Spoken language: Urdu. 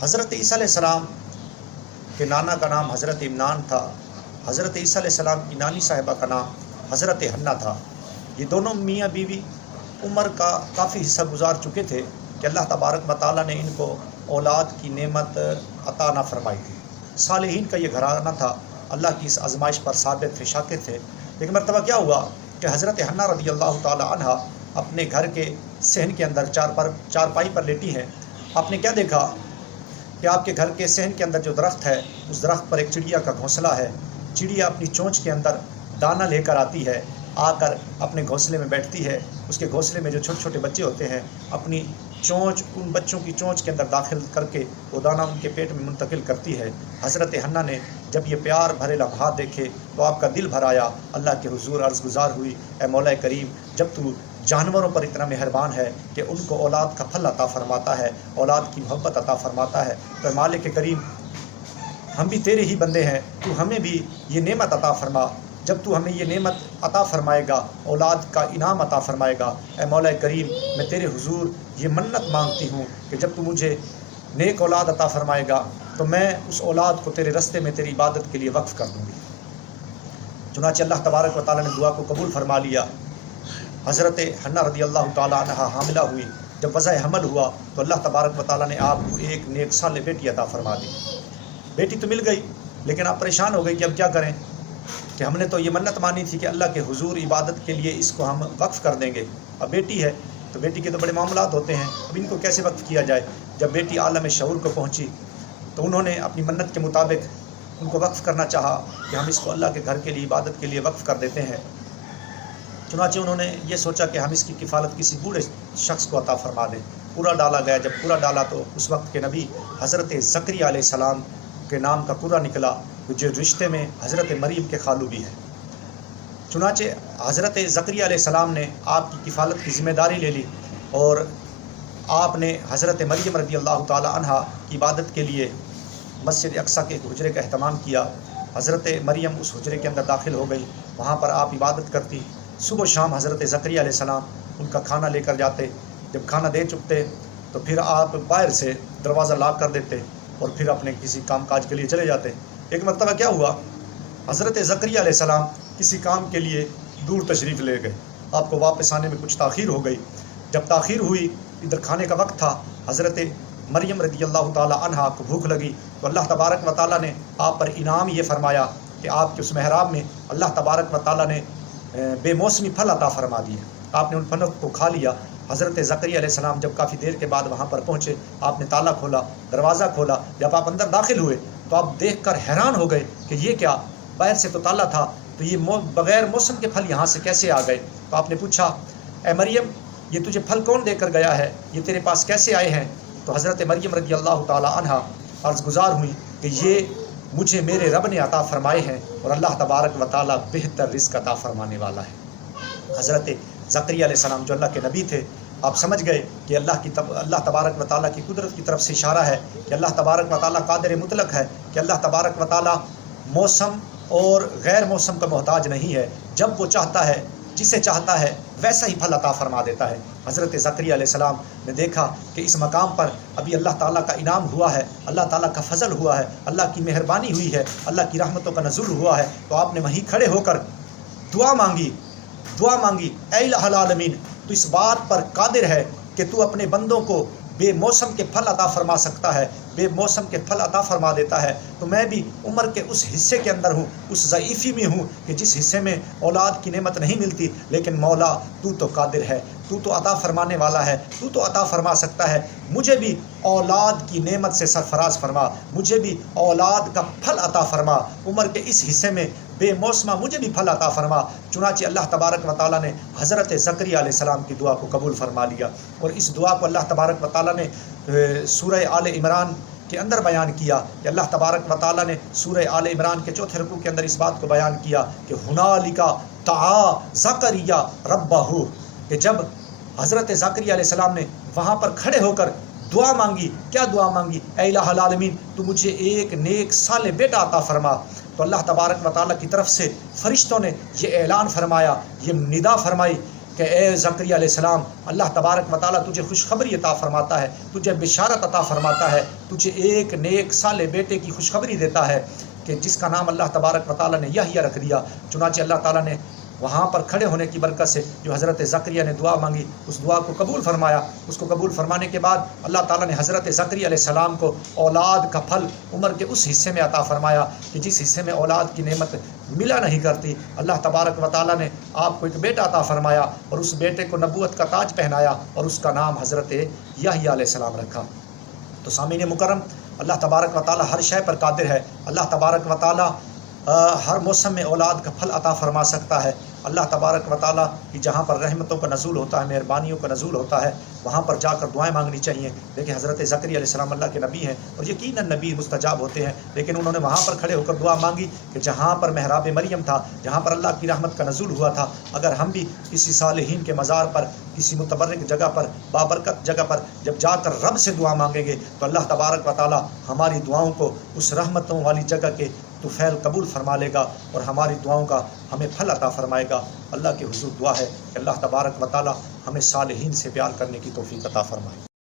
حضرت عیسیٰ علیہ السلام کے نانا کا نام حضرت عمران تھا. حضرت عیسیٰ علیہ السلام کی نانی صاحبہ کا نام حضرت حنہ تھا. یہ دونوں میاں بیوی عمر کا کافی حصہ گزار چکے تھے کہ اللہ تبارک و تعالیٰ نے ان کو اولاد کی نعمت عطا نہ فرمائی تھی. صالحین کا یہ گھرانہ تھا، اللہ کی اس آزمائش پر ثابت تھے، شاکر تھے. ایک مرتبہ کیا ہوا کہ حضرت حنہ رضی اللہ تعالیٰ عنہا اپنے گھر کے صحن کے اندر چارپائی پر لیٹی ہیں. آپ نے کیا دیکھا کہ آپ کے گھر کے صحن کے اندر جو درخت ہے، اس درخت پر ایک چڑیا کا گھونسلہ ہے. چڑیا اپنی چونچ کے اندر دانہ لے کر آتی ہے، آ کر اپنے گھونسلے میں بیٹھتی ہے. اس کے گھونسلے میں جو چھوٹے چھوٹے بچے ہوتے ہیں، اپنی چونچ ان بچوں کی چونچ کے اندر داخل کر کے وہ دانہ ان کے پیٹ میں منتقل کرتی ہے. حضرت حنہ نے جب یہ پیار بھرے لمحات دیکھے تو آپ کا دل بھر آیا. اللہ کے حضور عرض گزار ہوئی، اے مولا کریم، جب تو جانوروں پر اتنا مہربان ہے کہ ان کو اولاد کا پھل عطا فرماتا ہے، اولاد کی محبت عطا فرماتا ہے، تو مالک کریم ہم بھی تیرے ہی بندے ہیں، تو ہمیں بھی یہ نعمت عطا فرما. جب تو ہمیں یہ نعمت عطا فرمائے گا، اولاد کا انعام عطا فرمائے گا، اے مولا کریم میں تیرے حضور یہ منت مانگتی ہوں کہ جب تو مجھے نیک اولاد عطا فرمائے گا تو میں اس اولاد کو تیرے رستے میں تیری عبادت کے لیے وقف کر دوں گی. چنانچہ اللہ تبارک و تعالیٰ نے دعا کو قبول فرما لیا. حضرت حنہ رضی اللہ تعالیٰ عنہا حاملہ ہوئی. جب وضع حمل ہوا تو اللہ تبارک و تعالیٰ نے آپ کو ایک نیک صالح بیٹی عطا فرما دی. بیٹی تو مل گئی، لیکن آپ پریشان ہو گئی کہ اب کیا کریں، کہ ہم نے تو یہ منت مانی تھی کہ اللہ کے حضور عبادت کے لیے اس کو ہم وقف کر دیں گے. اب بیٹی ہے تو بیٹی کے تو بڑے معاملات ہوتے ہیں، اب ان کو کیسے وقف کیا جائے. جب بیٹی عالم شعور کو پہنچی تو انہوں نے اپنی منت کے مطابق ان کو وقف کرنا چاہا کہ ہم اس کو اللہ کے گھر کے لیے، عبادت کے لیے وقف کر دیتے ہیں. چنانچہ انہوں نے یہ سوچا کہ ہم اس کی کفالت کسی بوڑھے شخص کو عطا فرما دیں. پورا ڈالا گیا. جب پورا ڈالا تو اس وقت کے نبی حضرت زکریا علیہ السلام کے نام کا پورا نکلا، جو رشتے میں حضرت مریم کے خالو بھی ہیں. چنانچہ حضرت زکریا علیہ السلام نے آپ کی کفالت کی ذمہ داری لے لی اور آپ نے حضرت مریم رضی اللہ تعالی عنہا کی عبادت کے لیے مسجد اقصیٰ کے ایک حجرے کا اہتمام کیا. حضرت مریم اس حجرے کے اندر داخل ہو گئی، وہاں پر آپ عبادت کرتی. صبح و شام حضرت زکریا علیہ السلام ان کا کھانا لے کر جاتے. جب کھانا دے چکتے تو پھر آپ باہر سے دروازہ لاک کر دیتے اور پھر اپنے کسی کام کاج کے لیے چلے جاتے. ایک مرتبہ کیا ہوا، حضرت زکریا علیہ السلام کسی کام کے لیے دور تشریف لے گئے. آپ کو واپس آنے میں کچھ تاخیر ہو گئی. جب تاخیر ہوئی، ادھر کھانے کا وقت تھا، حضرت مریم رضی اللہ تعالی عنہا کو بھوک لگی تو اللہ تبارک و تعالیٰ نے آپ پر انعام یہ فرمایا کہ آپ کے اس محراب میں اللہ تبارک و تعالیٰ نے بے موسمی پھل عطا فرما دیے. آپ نے ان پھلوں کو کھا لیا. حضرت زکریا علیہ السلام جب کافی دیر کے بعد وہاں پر پہنچے، آپ نے تالا کھولا، دروازہ کھولا. جب آپ اندر داخل ہوئے تو آپ دیکھ کر حیران ہو گئے کہ یہ کیا، باہر سے تو تالا تھا، تو یہ بغیر موسم کے پھل یہاں سے کیسے آ گئے. تو آپ نے پوچھا، اے مریم یہ تجھے پھل کون دے کر گیا ہے، یہ تیرے پاس کیسے آئے ہیں. تو حضرت مریم رضی اللہ تعالی عنہا عرض گزار ہوئی کہ یہ مجھے میرے رب نے عطا فرمائے ہیں اور اللہ تبارک و تعالیٰ بہتر رزق عطا فرمانے والا ہے. حضرت زکریا علیہ السلام جو اللہ کے نبی تھے، آپ سمجھ گئے کہ اللہ تبارک و تعالیٰ کی قدرت کی طرف سے اشارہ ہے کہ اللہ تبارک و تعالیٰ قادر مطلق ہے، کہ اللہ تبارک و تعالیٰ موسم اور غیر موسم کا محتاج نہیں ہے. جب وہ چاہتا ہے، جسے چاہتا ہے ویسا ہی پھل عطا فرما دیتا ہے. حضرت زکریا علیہ السلام نے دیکھا کہ اس مقام پر ابھی اللہ تعالیٰ کا انعام ہوا ہے، اللہ تعالیٰ کا فضل ہوا ہے، اللہ کی مہربانی ہوئی ہے، اللہ کی رحمتوں کا نزول ہوا ہے. تو آپ نے وہیں کھڑے ہو کر دعا مانگی، اے الہ العالمین تو اس بات پر قادر ہے کہ تو اپنے بندوں کو بے موسم کے پھل عطا فرما سکتا ہے، بے موسم کے پھل عطا فرما دیتا ہے. تو میں بھی عمر کے اس حصے کے اندر ہوں، اس ضعیفی میں ہوں کہ جس حصے میں اولاد کی نعمت نہیں ملتی، لیکن مولا تو تو قادر ہے، تو تو عطا فرمانے والا ہے، تو تو عطا فرما سکتا ہے. مجھے بھی اولاد کی نعمت سے سرفراز فرما، مجھے بھی اولاد کا پھل عطا فرما، عمر کے اس حصے میں بے موسمہ مجھے بھی پھل عطا فرما. چنانچہ اللہ تبارک و تعالیٰ نے حضرت زکریا علیہ السلام کی دعا کو قبول فرما لیا اور اس دعا کو اللہ تبارک و تعالیٰ نے سورہ آل عمران کے اندر بیان کیا کہ اللہ تبارک و تعالیٰ نے سورہ آل عمران کے 4 رکوع کے اندر اس بات کو بیان کیا کہ ہنالک دعا زکریا ربہ، کہ جب حضرت زکریا علیہ السلام نے وہاں پر کھڑے ہو کر دعا مانگی. کیا دعا مانگی؟ اے الہ العالمین تو مجھے ایک نیک صالح بیٹا عطا فرما. تو اللہ تبارک و تعالیٰ کی طرف سے فرشتوں نے یہ اعلان فرمایا، یہ ندا فرمائی کہ اے زکریا علیہ السلام، اللہ تبارک و تعالیٰ تجھے خوشخبری عطا فرماتا ہے، تجھے بشارت عطا فرماتا ہے، تجھے ایک نیک صالح بیٹے کی خوشخبری دیتا ہے کہ جس کا نام اللہ تبارک و تعالیٰ نے یحییٰ رکھ دیا۔ چنانچہ اللہ تعالیٰ نے وہاں پر کھڑے ہونے کی برکت سے جو حضرت زکریا نے دعا مانگی، اس دعا کو قبول فرمایا۔ اس کو قبول فرمانے کے بعد اللہ تعالیٰ نے حضرت زکریا علیہ السلام کو اولاد کا پھل عمر کے اس حصے میں عطا فرمایا کہ جس حصے میں اولاد کی نعمت ملا نہیں کرتی۔ اللہ تبارک و تعالیٰ نے آپ کو ایک بیٹا عطا فرمایا اور اس بیٹے کو نبوت کا تاج پہنایا اور اس کا نام حضرت یحییٰ علیہ السلام رکھا۔ تو سامعین مکرم، اللہ تبارک و تعالیٰ ہر شے پر قادر ہے۔ اللہ تبارک و تعالیٰ ہر موسم میں اولاد کا پھل عطا فرما سکتا ہے۔ اللہ تبارک و تعالیٰ کی جہاں پر رحمتوں کا نزول ہوتا ہے، مہربانیوں کا نزول ہوتا ہے، وہاں پر جا کر دعائیں مانگنی چاہیے۔ دیکھیں حضرت زکریا علیہ السلام اللہ کے نبی ہیں اور یقیناً نبی مستجاب ہوتے ہیں، لیکن انہوں نے وہاں پر کھڑے ہو کر دعا مانگی کہ جہاں پر محراب مریم تھا، جہاں پر اللہ کی رحمت کا نزول ہوا تھا، اگر ہم بھی کسی صالحین کے مزار پر، کسی متبرک جگہ پر، بابرکت جگہ پر جب جا کر رب سے دعا مانگیں گے تو اللہ تبارک و تعالیٰ ہماری دعاؤں کو اس رحمتوں والی جگہ کے طفیل قبول فرما لے گا اور ہماری دعاؤں کا ہمیں پھل عطا فرمائے گا۔ اللہ کے حضور دعا ہے کہ اللہ تبارک و تعالیٰ ہمیں صالحین سے پیار کرنے کی توفیق عطا فرمائے۔